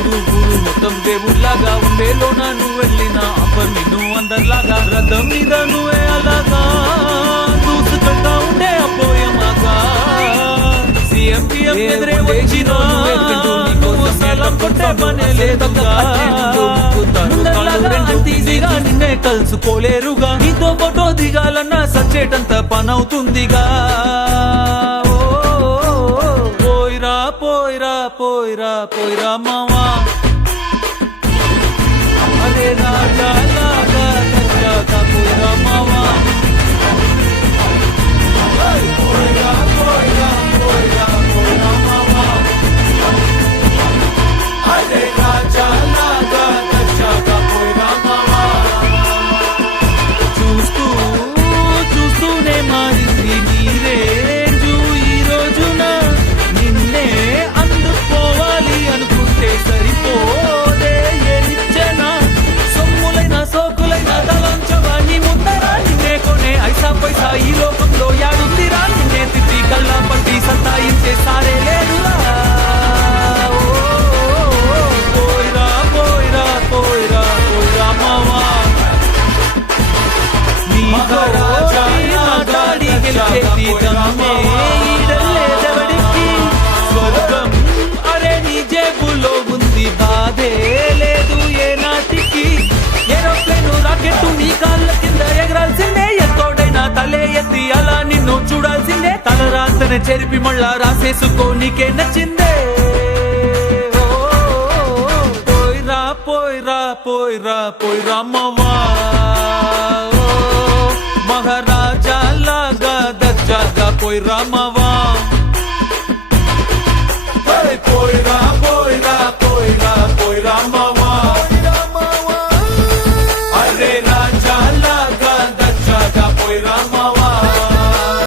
చూడు ఊరు మొత్తం దేవుళ్ళగా ఉండేలోన నువ్వు వెళ్ళిన అప్పర్ నిన్ను అందరిలాగా రథం మీద నువ్వే అలాగా దూసుకెళ్తా ఉండే అపోయమాగా సీఎం పిఎం ఎదురే వచ్చిన నువ్వు సలం కొట్టే పనే లేదుగా ఈజీగా నిన్నే కలుసుకోలేరుగా నీతో ఫోటో దిగాలన్నా సచ్చేటంత పనవుతుందిగా పోయిరా పోయిరా పోయిరా పోయిరా మావా అరే రాజా లాగా రాజా పోయిరా మావా పోయిరా పోయిరా పోయిరా పోయిరా మావా అరే రాజా లాగా రాజా పోయిరా మావా చూస్తూనే మారింది నీరే ఈ రోజున నిన్నే అందుకోవాలి అనుకుంటే సరిపోదే ఏనిచ్చన సొమ్ములైన సోకులైన తలంచవాణి ముందరా నిన్నే కొనే ఐసా పైసా ఈ లోకంలో యాడుందిరా నిన్నే తిప్పి కల్లా పట్టి సతాయించే సారే లేదురా పోయిరా పోయిరా పోయిరా పోయిరా మావా స్వర్గం అరే నీ జేబులో ఉంది బాధే లేదు ఏ నాటికి ఏరోప్లేను రాకెట్టు నీ కాళ్ళ కింద ఎగరాల్సిందే ఎంతోడైనా తలే ఎత్తి అలా నిన్ను చూడాల్సిందే తల రాతనే చెరిపి మళ్ళా రాసేసుకో నీకే నచ్చిందే పోయిరా పోయిరా పోయిరా పోయిరా మావా మహారాజా లాగా దర్జాగా పోయిరా మావా